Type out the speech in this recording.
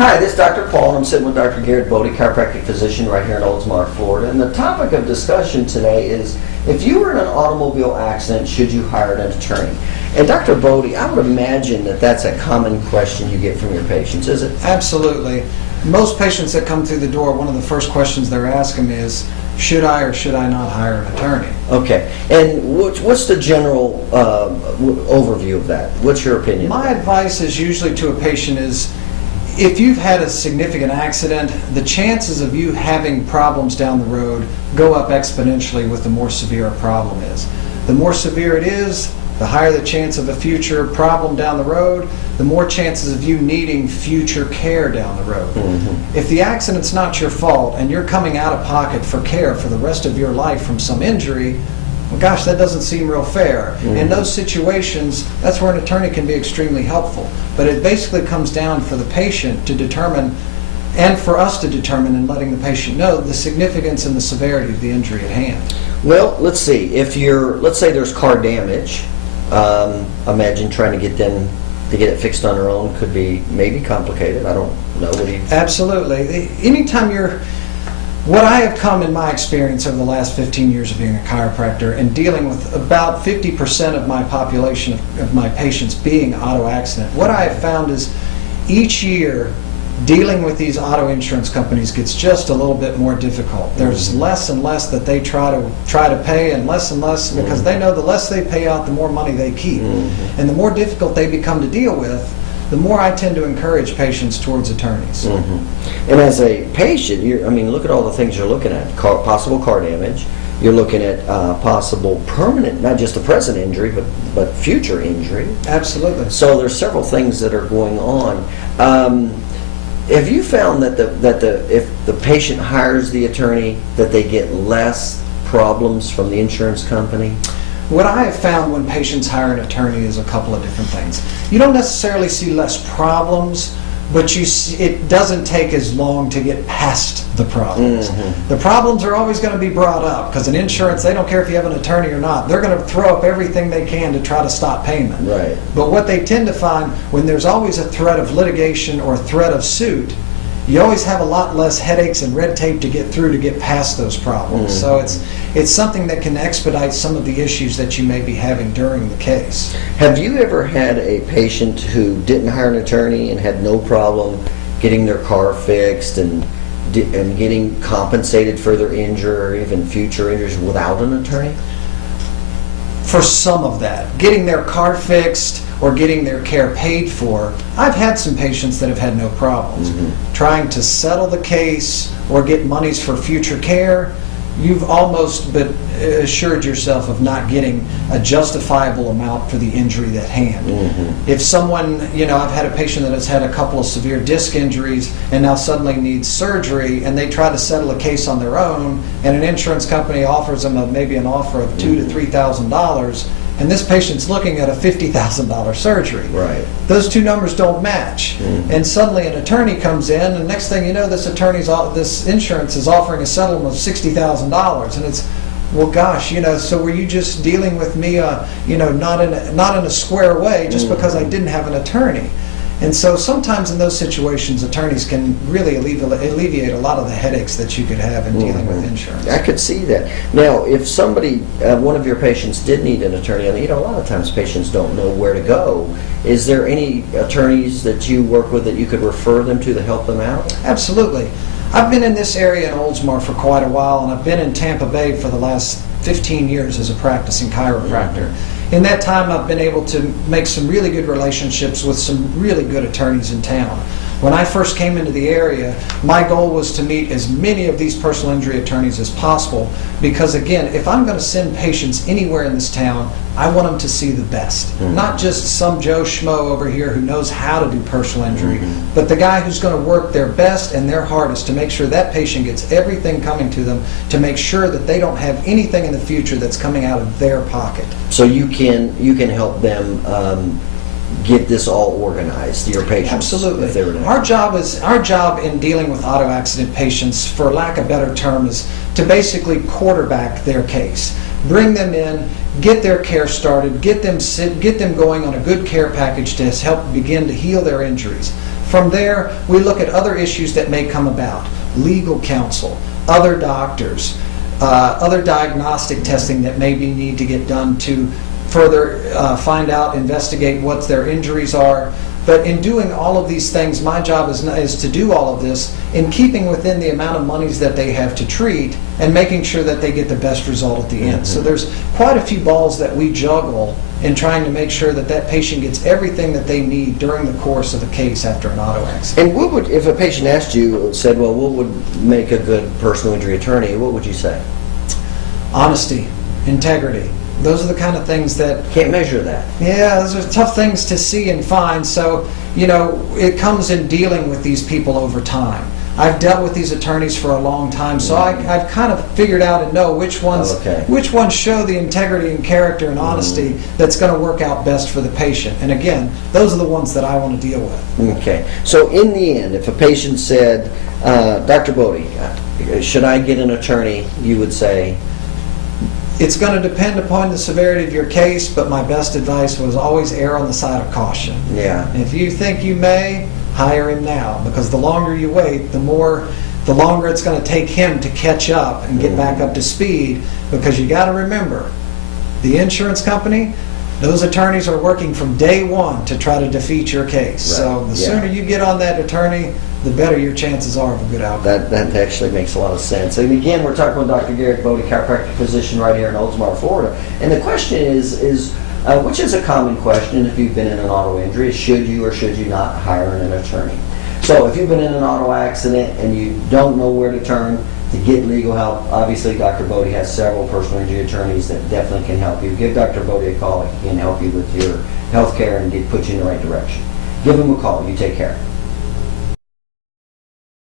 Hi, this is Dr. Paul. I'm sitting with Dr. Garrett Bode, chiropractic physician right here in Oldsmar, Florida. And the topic of discussion today is, if you were in an automobile accident, should you hire an attorney? And Dr. Bode, I would imagine that that's a common question you get from your patients, is it? Absolutely. Most patients that come through the door, one of the first questions they're asking is, should I or should I not hire an attorney? Okay. And what's the general overview of that? What's your opinion? My advice is usually to a patient is, if you've had a significant accident, the chances of you having problems down the road go up exponentially with the more severe a problem is. The more severe it is, the higher the chance of a future problem down the road, the more chances of you needing future care down the road. Mm-hmm. If the accident's not your fault and you're coming out of pocket for care for the rest of your life from some injury, well, gosh, that doesn't seem real fair. Mm-hmm. In those situations, that's where an attorney can be extremely helpful. But it basically comes down for the patient to determine, and for us to determine in letting the patient know the significance and the severity of the injury at hand. Well, let's see. Let's say there's car damage. Imagine trying to get them to get it fixed on their own could be maybe complicated. I don't know. What do you? Absolutely. Anytime what I have come in my experience over the last 15 years of being a chiropractor and dealing with about 50% of my population of my patients being auto accident, what I have found is each year dealing with these auto insurance companies gets just a little bit more difficult. There's less and less that they try to pay, and less because they know the less they pay out, the more money they keep. And the more difficult they become to deal with, the more I tend to encourage patients towards attorneys. And as a patient, look at all the things you're looking at. Possible car damage. You're looking at possible permanent, not just the present injury, but future injury. Absolutely. So there's several things that are going on. Have you found that if the patient hires the attorney, that they get less problems from the insurance company? What I have found when patients hire an attorney is a couple of different things. You don't necessarily see less problems, but it doesn't take as long to get past the problems. The problems are always going to be brought up because in insurance, they don't care if you have an attorney or not. They're going to throw up everything they can to try to stop payment. Right. But what they tend to find, when there's always a threat of litigation or threat of suit, you always have a lot less headaches and red tape to get through to get past those problems. So it's something that can expedite some of the issues that you may be having during the case. Have you ever had a patient who didn't hire an attorney and had no problem getting their car fixed and getting compensated for their injury or even future injuries without an attorney? For some of that, getting their car fixed or getting their care paid for, I've had some patients that have had no problems. Trying to settle the case or get monies for future care, you've almost but assured yourself of not getting a justifiable amount for the injury at hand. If someone, I've had a patient that has had a couple of severe disc injuries and now suddenly needs surgery, and they try to settle a case on their own, and an insurance company offers them maybe an offer of $2,000 to $3,000, and this patient's looking at a $50,000 surgery. Right. Those two numbers don't match. And suddenly an attorney comes in, and next thing you know, this insurance is offering a settlement of $60,000, and it's, well, gosh, so were you just dealing with me, not in a square way just because I didn't have an attorney? And so sometimes in those situations, attorneys can really alleviate a lot of the headaches that you could have in dealing with insurance. I could see that. Now, if somebody, one of your patients did need an attorney, and a lot of times patients don't know where to go, is there any attorneys that you work with that you could refer them to help them out? Absolutely. I've been in this area in Oldsmar for quite a while, and I've been in Tampa Bay for the last 15 years as a practicing chiropractor. In that time, I've been able to make some really good relationships with some really good attorneys in town. When I first came into the area, my goal was to meet as many of these personal injury attorneys as possible because, again, if I'm going to send patients anywhere in this town, I want them to see the best. Not just some Joe Schmo over here who knows how to do personal injury, but the guy who's going to work their best and their hardest to make sure that patient gets everything coming to them to make sure that they don't have anything in the future that's coming out of their pocket. So you can help them get this all organized, your patients? Absolutely. Our job in dealing with auto accident patients, for lack of a better term, is to basically quarterback their case. Bring them in, get their care started, get them going on a good care package to help begin to heal their injuries. From there, we look at other issues that may come about, legal counsel, other doctors, other diagnostic testing that maybe need to get done to further find out, investigate what their injuries are. But in doing all of these things, my job is to do all of this in keeping within the amount of monies that they have to treat and making sure that they get the best result at the end. So there's quite a few balls that we juggle in trying to make sure that that patient gets everything that they need during the course of the case after an auto accident. And what would, if a patient asked you, said, well, what would make a good personal injury attorney, what would you say? Honesty, integrity. Those are the kind of things that... Can't measure that. Yeah, those are tough things to see and find. So, you know, it comes in dealing with these people over time. I've dealt with these attorneys for a long time, so I've kind of figured out and know which ones show the integrity and character and honesty that's going to work out best for the patient. And again, those are the ones that I want to deal with. Okay. So in the end, if a patient said, Dr. Bode, should I get an attorney, you would say... It's going to depend upon the severity of your case, but my best advice was always err on the side of caution. Yeah. If you think you may, hire him now, because the longer you wait, the longer it's going to take him to catch up and get back up to speed, because you got to remember, the insurance company, those attorneys are working from day one to try to defeat your case. Right. So the sooner you get on that attorney, the better your chances are of a good outcome. That actually makes a lot of sense. And again, we're talking with Dr. Garrett Bode, chiropractic physician right here in Oldsmar, Florida. And the question is which is a common question if you've been in an auto injury, should you or should you not hire an attorney? So if you've been in an auto accident and you don't know where to turn to get legal help, obviously Dr. Bode has several personal injury attorneys that definitely can help you. Give Dr. Bode a call. He can help you with your health care and put you in the right direction. Give him a call. You take care.